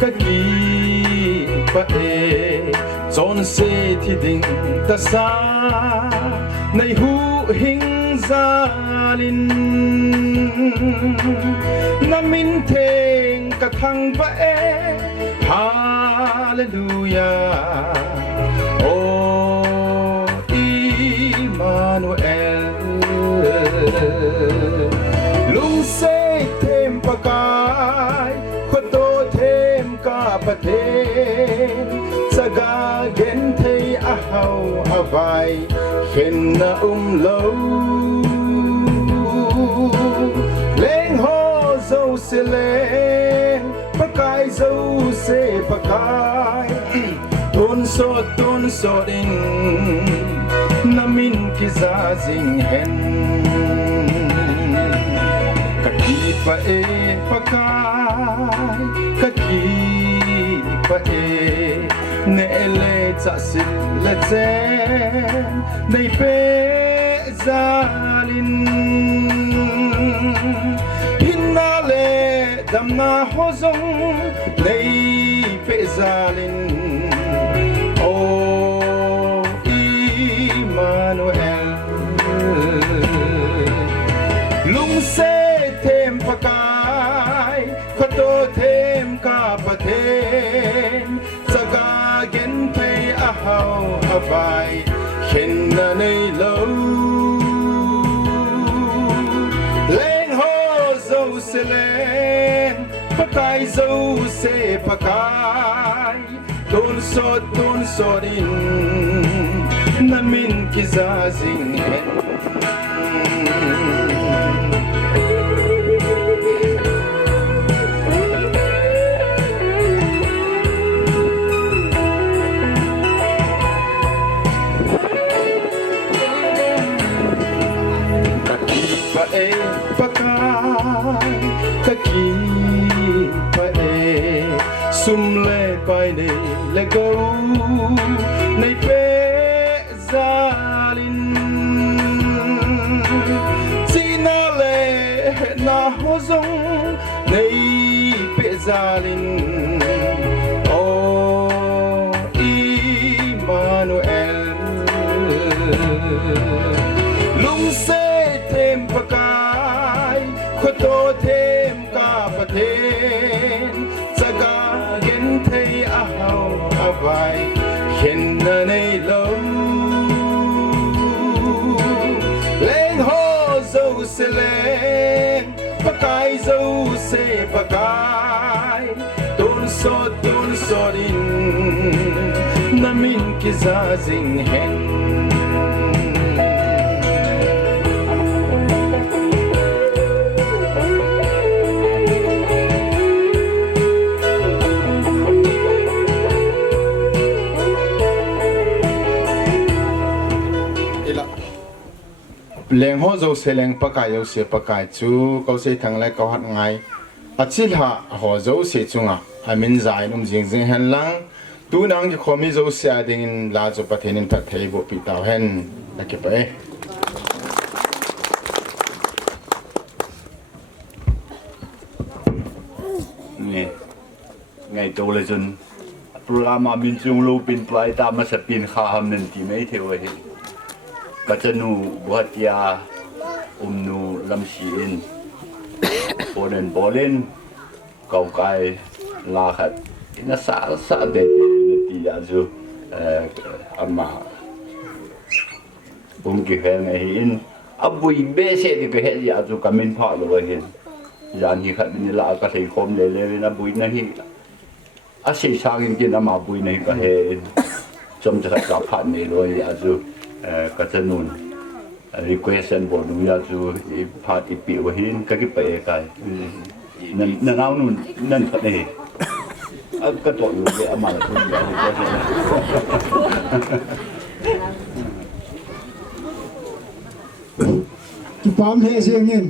กะกีปะเอจนเซที่ดิ่งตะสาในหูหิงซาลินน้ำมินเทงกะทังปะเอฮาเลลูยาโออิมานูเอลลุงเซเทมปะกายขโตเทมกาปะเทนสกาเกนเทอาเฮาอาวายเข็นนาโลเลงโฮโซเซเลงปะกายโซเซปะกายตุนโซดิงนามินกิซาซิงเฮนกะกีปะเอปะกายกะกีปะเอเนเลจะสิเลเซนในเปซาลินพินาเลดำนาโฮซงในเปซาลินโออิมานูเอลลุงเซเทมปะกายขโตเทมกาปะเทนสกาเกนเทอาเฮาอาวายเข็นนาในโลเลงโฮโซเซเลงปะกายโซเซปะกายตุนโซดินนามินกิซาซิงเฮนปะเอปะกายกะกีปะเอซุมเลไปในเลโกในเปซาลินซีนาเลนาโฮซงในเปซาลินโออิมานูเอลลุงเซเทมปะกายขโตเทมกาปะเทนสกาเกนเทอาเฮาอาวายเข็นนาในโลเลงโฮโซเซเลงปะกายโซเซปะกายตุนโซดินนามินกิซาซิงเฮนเลงโฮโซเซเลงปะกายโยเซปะกายจูเขาเซทังไลเขาหัดไงอัจิลหะโฮโซเซจุงะอามินใจนุ่มจิงเฮนลังตูนังจะขมิโซเซียดิงลาจูปะเทนินทัดเทบุปิตาเฮนนักเปนี่ไงโตเลยจนปลามาบินจุงลูปินปลายตามมาสปินข้าหำนันที่ไม่เท่าไหร่ก็จะนูบัวเตียนูลำชีนโบเลนเก่าไกลาขัดน่าสาเด็ดที่อาจูอามาบุ้งกี่แห่งเห็นอับบุยเบสที่ก็เห็นอาจูกำมินพอเลยเห็นยานที่ขัดนี่ละก็ใส่คมเลยนะบุยนั่นที่อาศัยช่างกินอามาบุยนี่ก็เห็นจมจะขัดกับผ่านนี่เลยอาจูก็จะนุ่นrequest บอลนุ่ยาจูพาที่ปีว่าหินก็คิดไปเองกันนั่นเอานุ่นนั่นก็ได้ก็ตัวอยู่เลยอามาทุนเดียวที่ปั๊มเฮเสียงเงิน